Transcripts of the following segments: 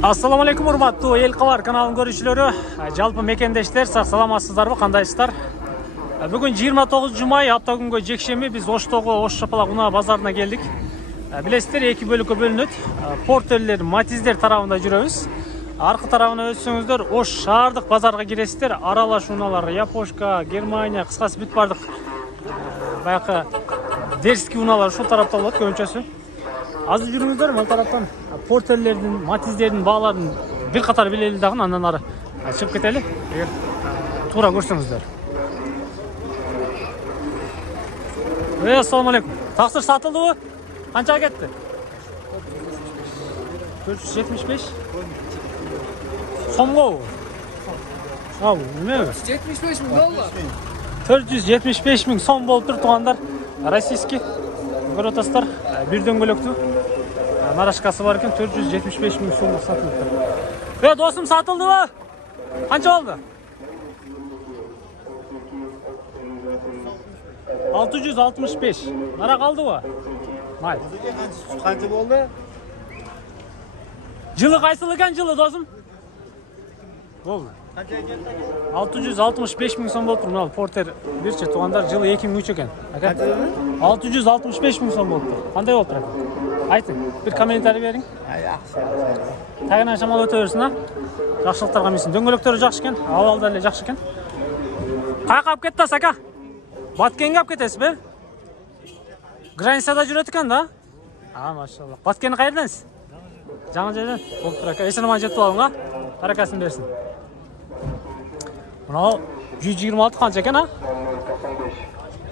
Assalamu alaikum урматтуу эл кабар каналынын көрүүчүлөрү, жалпы мекендештер, сак саламатсыздарбы, кандайсыздар? Бүгүн 29 май, апта күнгө жекшемби биз Оштогу Ош Шапалак унаа базарына келдик. Билесиздер, эки бөлүккө бөлүнөт. Портерлер, матиздер тарабында жүрөбүз. Аркы тарабына өтсөңүздөр Ош шаардык базарга киресиздер. Аралаш унаалар, Япошка, Германия, кыскасы бүт бардык баягы дерский унаалар ушул тарапта болот көбүнчөсү. Азыр жүрүңүздөр, мына тараптан портерлердин, матиздердин бааларын бир катар билели дагы, андан ары чыгып кетели, эгер туура көрсөңүздөр. Ассаламу алейкум. Таксыр сатылдыбы? Канчага кетти? 475 сомго. Ау, неме? 75 миң доллар. 475 миң сом болуп тур, туугандар. Российский көрүп атасыздар, бир дөңгөлөктүү. Нарашкасы бар экен, 475 миң сомго сатылып тур. Досум, сатылдыбы? Канча болду? 665. Нара калдыбы? Май. Канча болду? Жылы кайсыл экен жылы, досум? Болду. 665 миң сом болуп тур. Мына портер бирчи, туугандар, жылы 2003 экен. 665 миң сом болуп тур. Кандай болуп турат? Айтың, bir комментарий бериң. Жакшы. Тагына шамал өтө берсин, а? Жакшылыктарга мисин. Дөңгөлөктөрү жакшы экен, абал деле жакшы экен. Каяка алып кетти ака? Баткенге алып кетесизби? Границада жүрөт экен да? Машалла. Баткени кайерденсиз? Жаңы жерден. Болуп тур ака. Эсен аман жетип алыңга. Баракасын берсин. Мына 126 канча экен, а?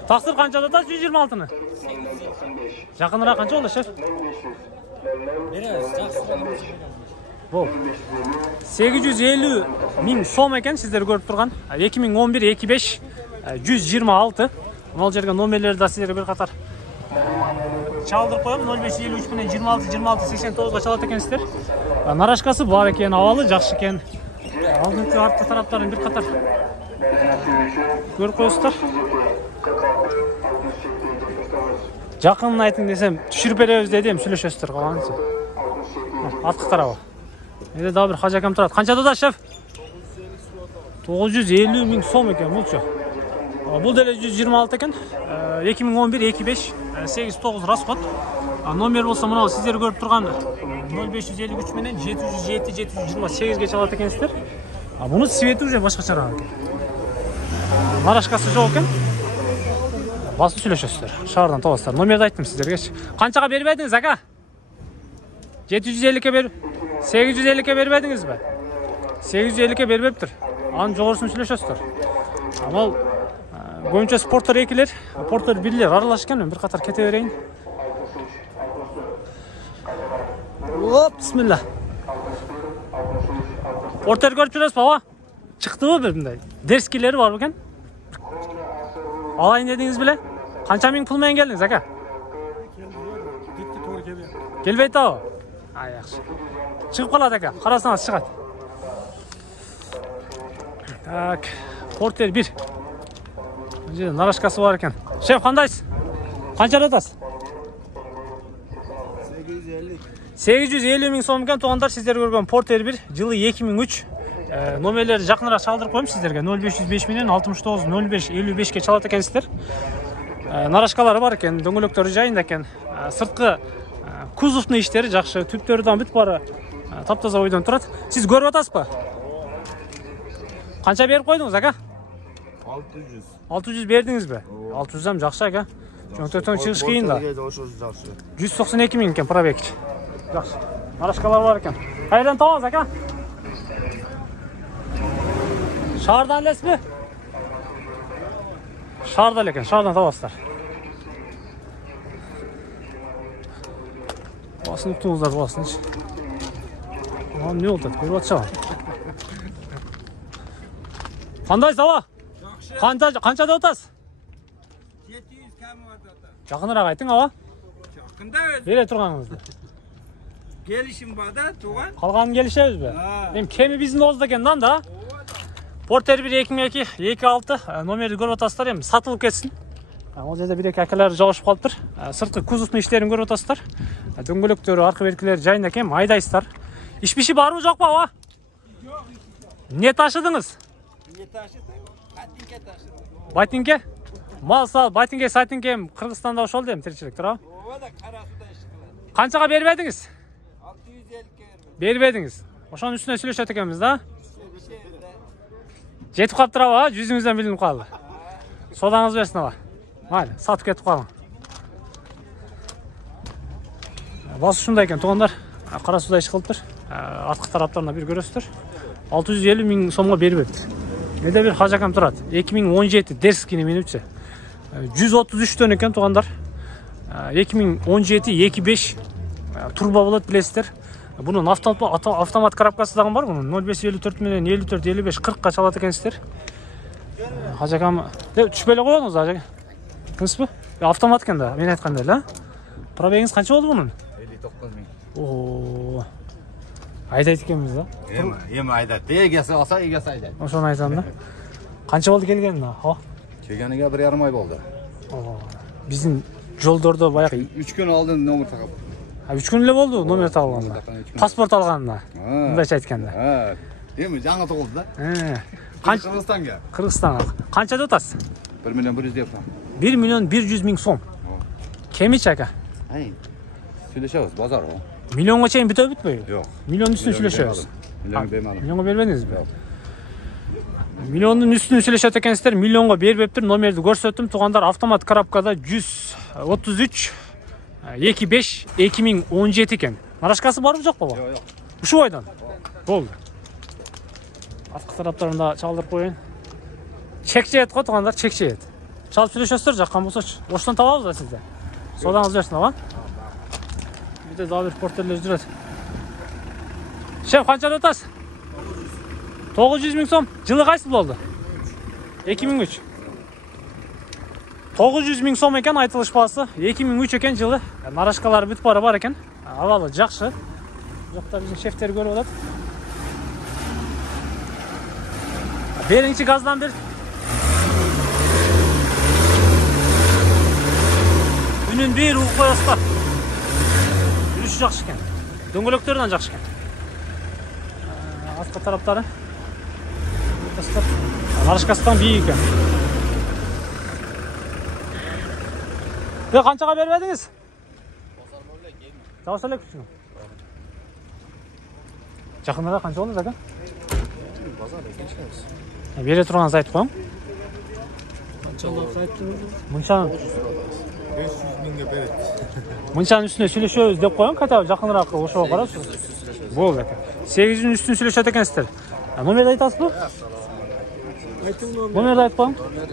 Таксыр канча да 126-ны? Жакыныраак канча болду, шеф? Беребиз, жакшы. Бул 850 миң сом экен, сиздер көрүп турган. 2011-25 126. Мына жерге номерлерди да сиздерге бир катар чалдырып коем. 0553 менен 26-26-89 чалат экенсиздер. Нарашкасы бар экен, абалы жакшы экен. Алдыңкы артка тараптарын бир катар көрүп коесуздар. Жакынын айтың десем, түшүрүп беребиз дедим, сүйлөшөсүздөр, калганычы. Артка тарабы. Эде дагы бир хажакам турат. Канча да, шеф? 950 миң сом экен булчу. Бул деле 126 экен. 2011-25 8-9 расход. Номер болсо мына сиздер көрүп турган 0553 менен 707-728 чалат экенсиздер. Буну свети уже башкачараак экен. Нарашкасы жок экен. Басып сүйлөшөсүздөр. Шаардан табасыздар. Номерди айттым сиздергечи. Канчага бербедиңиз, ака? 750-ке берип, 850-ке бербедиңизби? 850-ке бербептир. Анын жогорусун сүйлөшөсүздөр. Амал көбүнчө спорттор экилер, порттор бирлер аралаш экен. Бир катар кете берейин. Оп, бисмилла. Портер көрүп жүрөсүз, баба? Чыктыбы бир мындай? Дерскилери бар экен? Алайын дедиңиз беле? Канча миң пул менен келдиңиз, ака? Келбейт абы? Жакшы. Чыгып калат, ака. Карасаңыз чыгат. Так, портер 1. Жерде нарашкасы бар экен. Шеф, кандайсыз? Канча атасыз? 850 миң сом экен, туугандар, сиздер көргөн портер 1, жылы 2003. Номерлерди жакыныраак чалдырып коем сиздерге. 0505 менен 69-05-55-ке чалат экенсиздер. Нарашкалары бар экен, дөңгөлөктөрү жайында экен. Сырткы кузовный иштери жакшы, түптөрү да бүт бары таптаза ойдон турат. Сиз көрүп атасызбы? Канча берип койдуңуз, ака? 600. 600 бердиңизби? 600 жакшы, ака. Чоңтөтөн чыгыш кыйын да. 192 миң экен пробег. Жакшы. Нарашкалар бар экен. Кайерден табабыз, ака? Шаардан элесизби? Шаарда экен, шаардан табасыздар. Басын уктуңуздар, басынчы. Не болду? Көрүп атышабы? Кандайсыз, аба? Канча да атасыз? 700 кем бар да. Жакыныраак айтың, аба? Жакында Бере турганыңызды. келишим бар да, туган. Калганын келишебизби? Кеми биздин оозда экен да. Портер 1 2226 номерди көрүп атасыздар, сатылып кетсин. Ал жерде бир-эки акалар жабышып калыптыр. Сырткы кузовный иштерин көрүп атасыздар. Дөңгөлөктөрү, аркы беркилери жайында экен, айдайсыздар. İş bir şey var mı yok mu hava? Ne taşıdınız? Ne taşıdık? Batinke taşıdık. Batinke? Mal sal, Batinke, Saytinke Kırgızstanda oşol deyim tirçiliktir ha. Ova da karasuda iş kıladi. Qanchaga berib edingiz? 650 verdim. Berib edingiz. Oşonun üstüne süйлөшөт экенбиz да. Şehirde. Жетип калыптыр аба, жүзүңүздөн билинип калды. Содаңыз берсин аба. Майли, сатып кетип калың. Басы ушундай экен, туугандар. Кара сууда иш кылыптыр. Арткы тараптарына бир көрөсүздөр. 650 миң сомго берип эптир. Неде бир хажакам турат. 2017 Дерскини менимче. 133төн экен туугандар. 2017-25 турбо болот билесиздер. Bunun автомат коробкасы дагы бар bunun. 0554 менен 54 55 40ка чалат экенсиздер. Хажакам түшпөй эле койдуңуз ажака. Кымсызбы? Автомат экен да, мен айткандай эле. Пробегиңиз канча болду bunun? 59 миң. Oo. Айдайт экенбиз да. Эми айдайт. Эгеси алса, эгеси айдайт. Ошону айтам да. Канча болду келгенине? Келгениге 1,5 ай болду. Биздин жолдордо баягы 3 күн алдын номер тагып. 3 күн эле болду номер тагылганына. Паспорт алганына. Мындайча айтканда. Эми жаңы тугулду да. Канча Кыргызстанга? Кыргызстанга. Канча деп атасыз? 1 миллион 100 деп. 1 миллион 100 миң сом. Кемич ака. Ай. Сүйлөшөбүз, базар о. Миллионго чейин бүтө бүтпөйбү? Жок. Миллиондун үстүн сүйлөшөбүз. Миллион бермедим. Миллионго бербедиңизби? Миллиондун үстүн сүйлөшөт экенсиздер. Миллионго бербептир. Номерди көрсөттүм. Туугандар, автомат коробкада 133 25 2017 экен. Нарашкасы барбы жок болбу? Жок. Ушул бойдон. Болду. Арткы тараптарында чалдырып коеюн. Чек жеет го туугандар, чек жеет. Чалып сүйлөшөсүздөр, жаккан болсочу. Оштон табабыз да сизде. Содаңыз берсин аба. Бизде дагы бир портерлер жүрөт. Шеф, канча деп атасыз? 900 миң сом. Жылы кайсы болду? 2003. 900 миң сом экен айтылыш баасы. 2003 экен жылы. Нарашкалар бүтүп бара бар экен. Абалы жакшы. Жокта биздин шефтер көрүп атат. Бериңчи газдан бер. Үнүн бир угуп коесуздар. Жүрүшү жакшы экен. Дөңгөлөктөрүнөн жакшы экен. Арткы тараптары. Нарашкасынан бийик экен. Канчага берип едиңиз? Жабаса элек үчүн. Жакыныраак канча болду ака? Базар экенчибиз. Бере турганыңызды айтып коюң. Канчалык айттыңыз? Мынчанын 500 миңге берет. мынчанын үстүнө сүйлөшөбүз деп коюң, ката жакыныраак ошого карасыз. Болду ака. 800 үстүн сүйлөшөт экенсиздер. Номерди айтасызбы? Номерди айтып коюң. Номер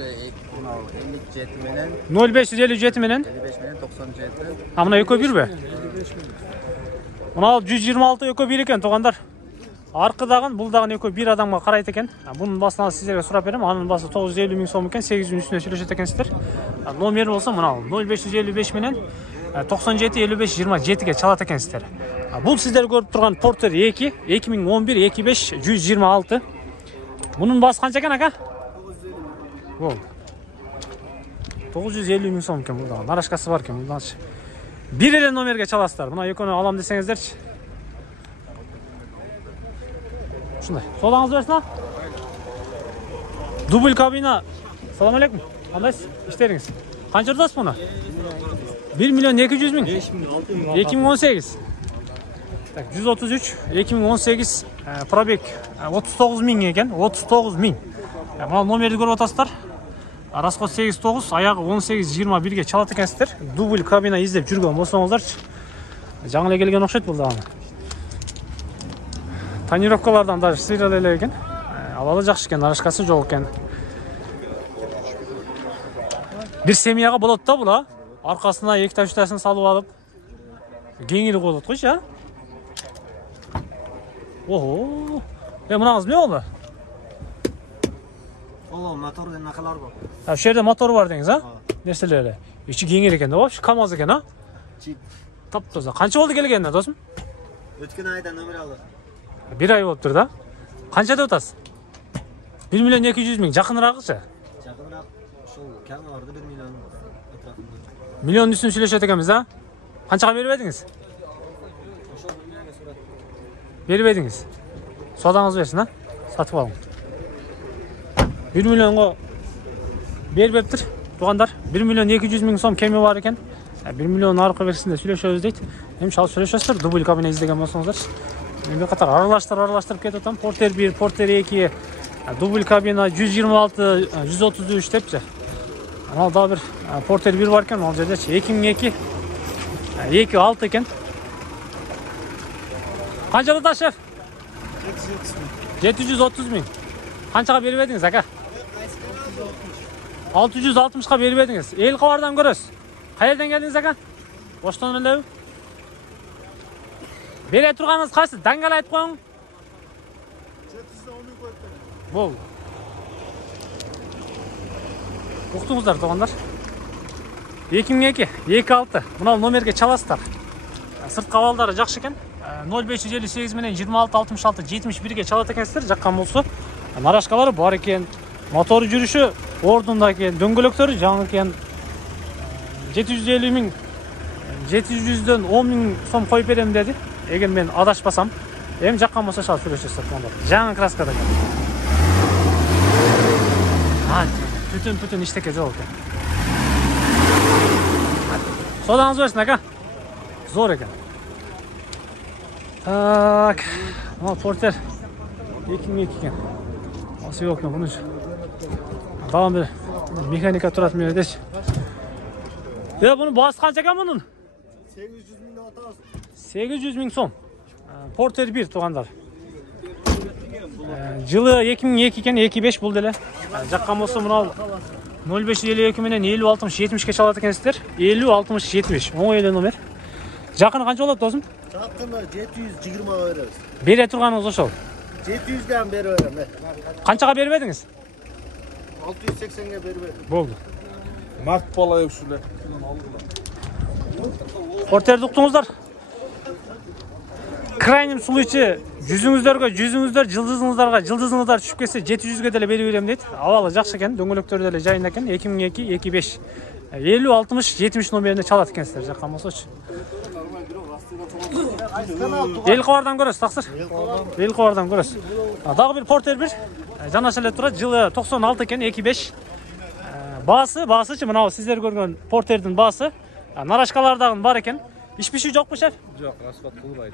57 менен 0557 менен 55 менен 97. мына экөө бирби? Мына 126 экөө бир экен туугандар. Аркы дагы, бул дагы экөө бир адамга карайт экен. Бунун басына сиздерге сурап берем. Анын басы 950 миң сом экен. 800 үстүнө сүйлөшөт экенсиздер. Номер болсо мына 0555 менен 97 55 27 ге чалат экенсиздер. Бул сиздер көрүп турган Porter 2 2011 25 126. Мунун басы канча экен ака? 950 миң сом экен бул. Нарашкасы бар экен булданчы. Бир эле номерге чаласыздар. Мына экөөнү алам десеңиздерчи. Ушундай. Содаңыз берсин. Дубль кабина. Салам алейкум. Кандайсыз? Иштериңиз? Канча турасыз муну? 1 миллион 200 миң. 2018. Так, 133 2018 пробег 39 миң экен. 39 миң. Мына номерди көрүп атасыздар. Расход 89, аяғы 18-21 ге чалат екенсіздер. Дубль кабина издеп жүрген болсаңыздарчы. Жаңы эле келген окшойт бул дагы. Тонировкалардан даже сыйрал эле экен. Абалы жакшы экен, нарашкасы жок экен. Бир семьяга болот да бул, а? Аркасына 2-3 салып алып, кеңири коет койчу, а? Ого. Мынаңыз эмне болду? Motorda naqalar bor. Şu yerде мотор бар деңиз, а? Нерселери. Ичи кеңир экен да, вообще КамАЗ экен, а? Таптоза. Канча болду келгенине, досум? Өткөн айда номер алдык. 1 ай болуптур да. Канча деп атасыз? 1 миллион 200 миң, жакыныраакчы. Жакыныраак ушул камерада 1 миллион атрафында. Миллион үстүн сүйлөшөт экенбиз, а? Канчага берип едиңиз? Ошол номерге сурат. Бербедиңиz. Содаңыз берсин, ha? Сатып алың. 1 миллионго бербептир, туугандар. 1 миллион 200 миң сом кеми бар экен. 1 миллион аркы берсин деп сүйлөшөбүз дейт. Эми шал сүйлөшөсүздөр, дубль кабина издеген болсоңуздар. Мен бир катар аралаштырып кетип атам. Портер 1, Портер 2, дубль кабина 126, 133 депчи. Анал дагы бир Портер 1 бар экен, ал жердечи 2002, 26 экен. Канча да шеф? 730 миң. Канчага бербедиңиз, ака? 660га бербедиңиз. Эл кабардан көрөсүз. Каерден келдиңиз, ака? Оштон элеби? Бере турганыңыз кайсы? Даңгал айтып коюң. 710 миң коюп берем. Болду. Уктуңуздар, туугандар. 2002, 26. Мына номерге чаласыздар. Сырткы абалдары жакшы экен. 0558 менен 2666 71ге чалат экенсиздер, жаккан болсо. Нарашкалары бар экен. Мотору жүрүшү ордунда экен, дөңгөлөктөрү жаңы экен. 750 миң 700дөн 10 миң сом коюп берем деди. Эгер мен адашпасам, эми жаккан болсо шал сүйлөшөсүздөр, туугандар. Жаңы краскада экен. Бүтүн иштеке жок экен. Содаңыз берсин, ака. Зор экен. Так, мына Портер 2002 экен. Осы yok bunun. Tamam bir mekanika turат мен деши. Bunun bası kança ekan bunun? 800 ming atasiz. 800 ming so'm. Porter 1 tug'anlar. Жылы 2002 ekan, 25 bo'ldi эле. Жаккан болсо мына 0552 менен 50-60-70 ке чалат экенсиздер. 50-60-70. Оңой эле номер. Жакыны канча болот досум? Жакыны 720 беребиз. Бере турганыңыз ошол. 700дөн берип берем. Канчага бербедиңиз? 680ге берип берем. Болду. Март болайып шуле. Портерди уктуңуздар. Крайним случай жүзүңүздөргө, жылдызыңыздарга түшүп кетсе 700ге деле берип берем дейт. Абалы жакшы экен, дөңгөлөктөрү деле жайында экен. 2002, 25. 50-60-70 номерине чалат экенсиздер, жаккан болсочу. Эл кабардан көрөсүз, таксыр. Эл кабардан көрөсүз. Дагы бир Портер 1. Жанаша эле турат, жылы 96 экен, 25. Баасычы мына сиздер көргөн Портердин баасы. Нарашкалардагы бар экен. Иш биши жокпу, шеф? Жок, расход кылбайт.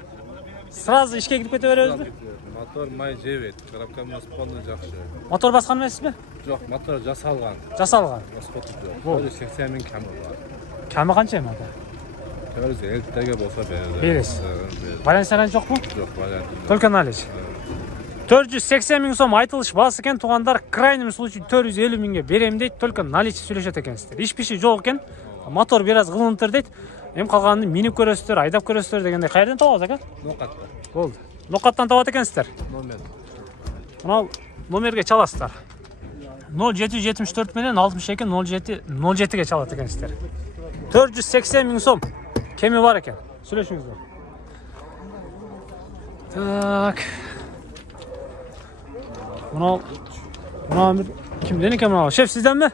Сразу ишке кирип кете беребизби? Мотор май жебейт, коробкамыз полный жакшы. Мотор баскан эмессизби? Жок, мотор жасалган. Жасалган. Расход жок. 80 миң кем бар. Ками канча эми ата? Көрүз, элтеге болсо Бересиз. Балансаран жокпу? Жок, баланс. Только налич. 480 миң сом айтылыш баасы экен, туугандар. Крайним случай 450 миңге берем дейт, только налич сүйлөшөт экенсиздер. Иш биши жок экен. Мотор бир аз кылынтыр дейт. Эми калганын минип көрөсүздөр, айдап көрөсүздөр дегендей. Каерден табабыз, ака? Нокатта. Болду. Нокаттан табат экенсиздер. Номер. Мына номерге чаласыздар. 0774 менен 62 07ге чалат экенсиздер. 480 миң сом кеми бар экен. Сүйлөшүңүздөр. Так. Мына бир кимден экен мына? Шеф, сизденби?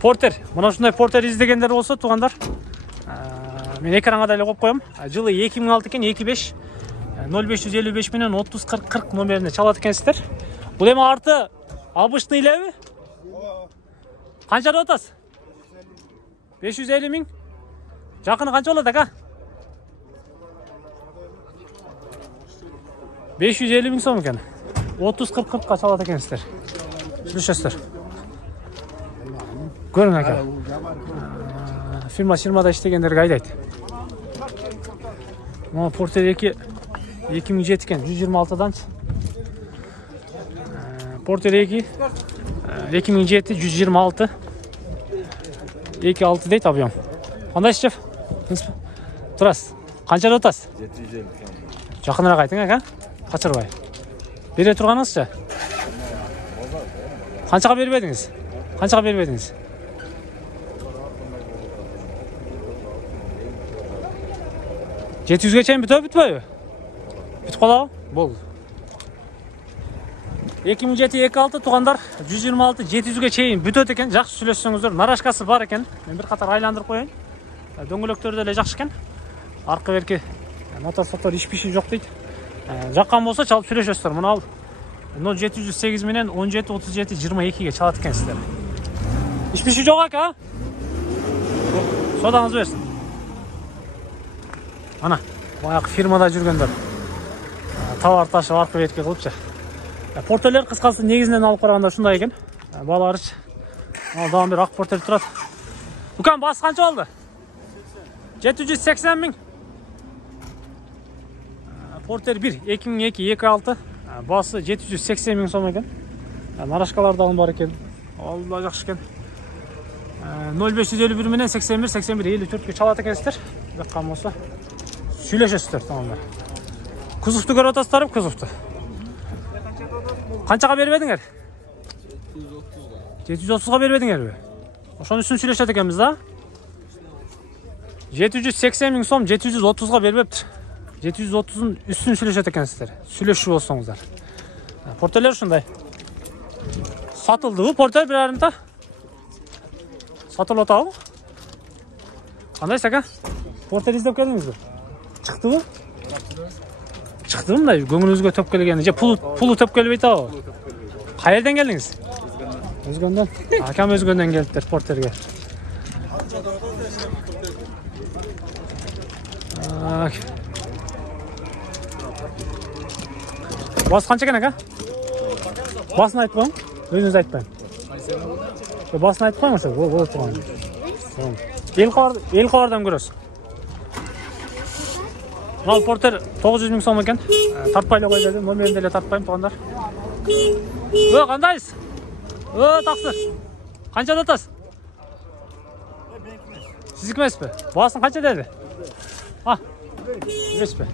Портер. Мына ушундай Портер издегендер болсо, туугандар, мен экранга деле коюп коем. Жылы 2006 экен, 25. 0555 менен 30-40 номерине чалат экенсиздер. Бул эми арты обычный элеби? Канча деп атасыз? 550 миң. Жакыны канча болот, ака? 550 миң сом экен. 30-40-40ка чалат экенсиздер. Сүйлөшөсүздөр. Көрүң, ака. Фирмада иштегендерге айдайт. Мына Портер 2 2007 экен, 126-дан. Портер 2 2007 126 26 дейт объем. Кандай шеф? Турасыз. Канча деп атасыз? 750. Жакыныраак айтың, ака. Качырбай. Бере турганыңызчы? Канчага бербедиңиз? 700ге чейин бүтпөйбү? Бүтүп калабы? Болду. 2007-26 туугандар, 126 700ге чейин бүтөт экен. Жакшы сүйлөшсөңүздөр, нарашкасы бар экен. Мен бир катар айландырып коеюн. Дөңгөлөктөрү деле жакшы экен. Аркы берки Мотосаттар ишпиши жок дейт. Жаккан болсо чалып сүйлөшөсүздөр. Мына ал 0708 менен 17 37 22 чалат экенсиздер. Ишпиши жок ака. Содаңыз берсин. Ана, баягы фирмада жүргөндөр. Товар ташып аркы бетке кылыпчы. Портелер кыскасы негизинен алып караганда ушундай экен. Баларыч. Ал дагы бир ак портел турат. Укам басы канча болду? 780 миң. Портер 1 2002-26. Басы 780 миң сом экен. Нарашкалар дагы бар экен. Ал да жакшы экен. 0551 менен 81 81 54 чалат экенсиздер. Жаккан болсо сүйлөшөсүздөр, тамамдар. Кузовту көрүп атасыздар, кузовту. Канчага бербедиңер? 730га бербедиңерби? Ошонун үчүн сүйлөшөт экенбиз да. 780 миң сом 730га бербептир. 730'un üstünü сүйлөшөт экенсиздер. Сүйлөшүү болсоңуздар. Портелер ушундай. Сатылды бу портел бир арымта. Сатылып атабы? Кандай сака? Портел издеп келдиңизби? Чыктыбы? Чыктыбы мындай көңүлүңүзгө төп келген. Же пулу төп келбейт абы? Каерден келдиңиз? Өзгөндөн. Акам өзгөндөн келиптир портерге. Басы канча экен ака? Басын айтып коюң. Өзүңүз айтпайм. Басын айтып коюң ошо. Болуп турган. Эл кабардан көрөсүз. Ал портер 900 миң сом экен. Тартпай эле кой дедим. Номерин деле тартпайм туугандар. Кандайсыз? Таксыр. Канчада атасыз? Сиздики эмеспи? Басын канча деди? Эмеспи?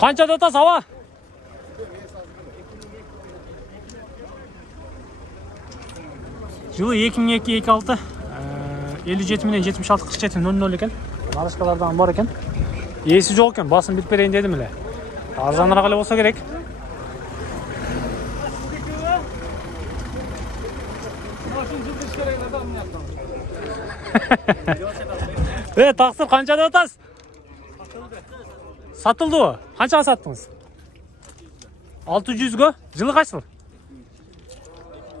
Канчада атасыз аба? Жылы 2002-26 57 менен 76 47 00 экен. Нарашкалардан бар экен. Ээси жок экен, басын билип берейин дедим эле. Арзаныраак эле болсо керек. Таксыр канча деп атасыз? Сатылдыбы? Канчага саттыңыз? 600гө? Жылы качыл?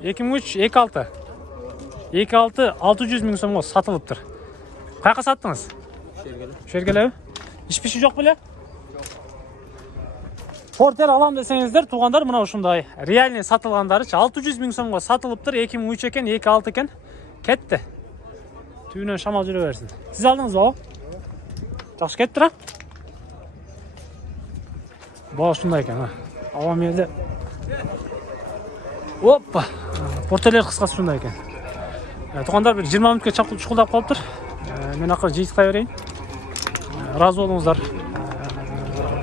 2003-26. 26 600 миң сомго сатылыптыр. Каяка саттыңыз? Шергелеби? Ишпиши жок беле? Портер алам десеңиздер, туугандар, мына ушундай реальный сатылгандарычы 600 миң сомго сатылыптыр. 2003 экен, 26 экен. Кетти. Түйүнөн шамал жүрө берсин. Сиз алдыңызбы? Жакшы кеттир, Баа ушундай экен, Авам жерде. Оппа. Портерлер кыскасы ушундай экен. Туугандар, бир 20 мүнөткө чукулдап калыптыр. Мен акыры жыйткай берейин. Разы болуңуздар.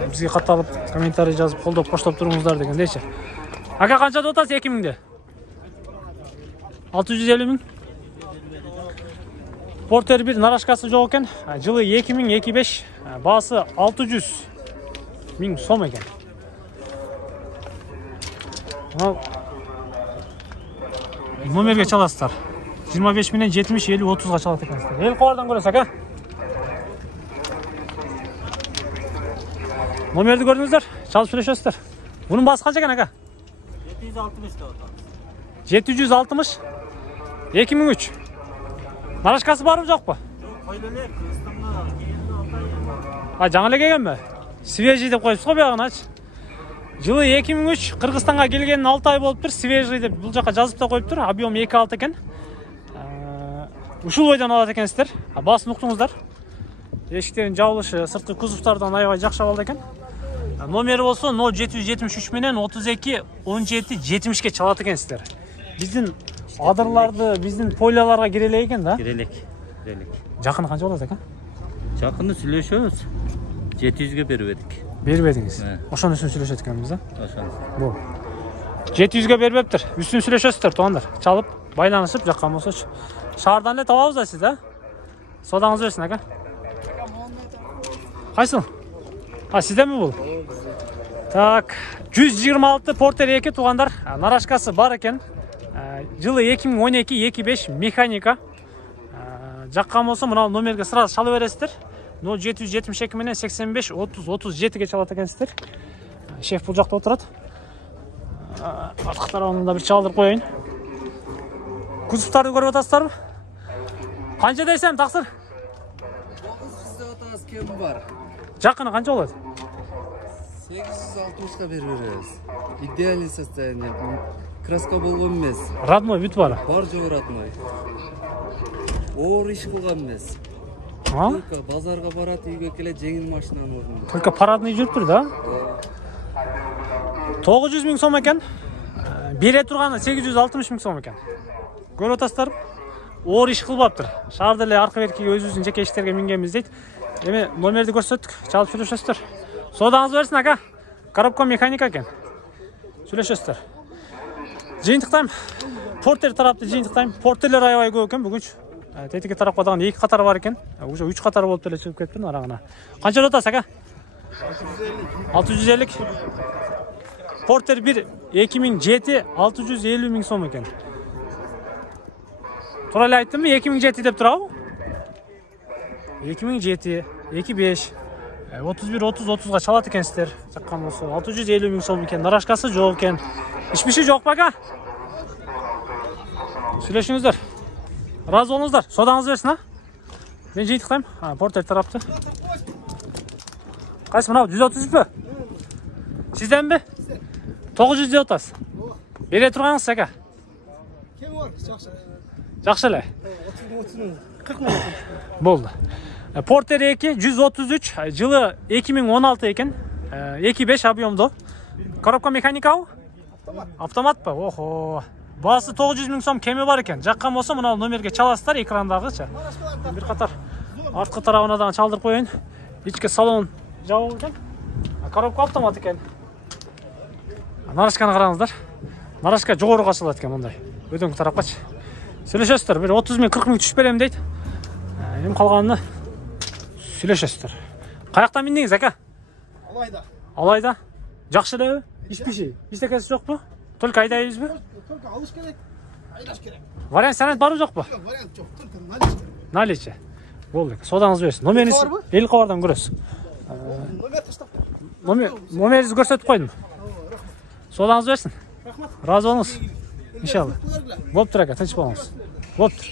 Бизге катталып, комментарий жазып, колдоп, коштоп туруңуздар дегендейчи. Ака канча деп атасыз 2000де? 650 миң. Портер 1 нарашкасы жок экен. Жылы 2000-25, баасы 600 миң сом экен. Номерге чаласыздар. 25 менен 70 50 30га чалат экенсиздер. Эл кабардан көрөсүз, ака. Номерди көрдүңүздөр, чалып сүйлөшөсүздөр. Bunun bası kaç ekan aka? 760 da otan. 760 2003. Narashkası barmı жоқ па? Koylalar Kırgızstan'da geldi alta. Ha, жаңа эле келгенби? Свежий деп коюпсуз го биягыначы. Жылы 2003 Кыргызстанга келгенин 6 ай болуптур. Свежий деп бул жака жазып да коюптур. Объем 2,6 экен. Ушул бойдон алат экенсиздер. Басын уктуңуздар. Эшиктердин жабылышы, сырткы кузовтардан аябай жакшы болду экен. Номери болсо 0773 менен 32 17 70ке чалат экенсиздер. Биздин адырларды, биздин пойлаларга кире элек экен да? Кире элек. Жакыны канча болот экен? Жакыны сүйлөшөбүз. 700ге бербедик. Бербедиңиз. Ошонун үстүн сүйлөшөт экенбиз да? Ошону. Бул. 700ге бербептир. Үстүн сүйлөшөсүздөр туугандар. Чалып, байланышып жаккан болсочу. Шаардан эле табабыз да сиз, Содаңыз берсин, ака. Кайсыл? Сизденби бул? Так, 126 Портер 2 туугандар. Нарашкасы бар экен. Жылы 2012-25 механика. Жаккан болсо мына номерге сразу чалып бересиздер. 0772 менен 85 30 37 чалат экенсиздер. Шеф бул жакта отурат. Арткы тарабынан да бир чалдырып коеюн. Кузовтарды көрүп атасыздарбы? Канча дейсем, таксыр? 900 кем бар. Жакканы канча болот? 860-ка беребиз. Идеальный состояние. Краска болгон эмес. Родной бүт бар. Бар жок родной. Оор иш кылган эмес. А? Только базарга барат, үйгө келет жеңил машинанын ордунда. Только парадный жүрүптүр да. 900 миң сом экен. Бере турганы 860 миң сом экен. Көрүп атасыздарбы? Оор иш кылбаптыр. Шаарда эле аркы беркиге өзүбүздүн жеке иштерге мингенбиз дейт. Эми номерди көрсөттүк, чалып сүйлөшөсүздөр. Содаңыз берсин ака. Коробка механика экен. Сүйлөшөсүздөр. Жыйынтыктайм. Портер тарапты жыйынтыктайм. Портерлер аябай көп экен бүгүнчү. Тетиги тарапка дагы 2 катар бар экен. Уже 3 катар болуп эле чыгып кетти арагына. Канча атасыз ака? 650. Портер 1 2007 650 миң сом экен. Туура эле айттымбы? 2007 деп турабы? 2007, 25, 31, 30-30га чалат экенсиздер. Жаккан болсо 650 миң сом экен. Нарашкасы жок экен. Ишпиши жок бака? Сүйлөшүңүздөр. Разы болуңуздар. Содаңыз берсин, а? Мен жыйынтыктайм. Портер тарапты. Кайсы мына 133пү? Сизденби? 900 деп атасыз. Бере турганыңыз ака. Кем бар? Жакшы. Жакшы эле. 40 миң. Болду. Портер 2 133, жылы 2016 экен. 2.5 объемдо. Коробка механикабы? Автоматпы? Охо. Баасы 900 миң сом кеми бар экен. Жаккан болсо мына номерге чаласыздар экрандагычы. Бир катар арткы тарабына дагы чалдырып коеюн. Ички салон жабылып экен. Коробка автомат экен. Нарашканы караңыздар. Нарашка жогору ачылат экен мындай. Өтөңкү тарапкачы. Сүйлөшөсүздөр. Бир 30 миң 40 миң түшүп берем дейт. Эми калганын сүйлөшөсүздөр. Каяктан биндиңиз ака? Алайда. Алайда. Жакшы элеби? Ишпиши. Биздекеси жокпу? Только айдайбызбы? Только алыш керек. Айдаш керек. Вариант санат барбы жокпу? Yok, variant yok. Только налич керек. Наличи. Болду. Содаңыз берсин. Номериңиз эл кабардан көрөсүз. Номер таштап. Номеринизди көрсөтүп койдум. Содаңыз берсин. Рахмат. Разы болуңуз. Иншалла. Kullar bilen. Болуптур ака, тынч болуңуз. Болуптур.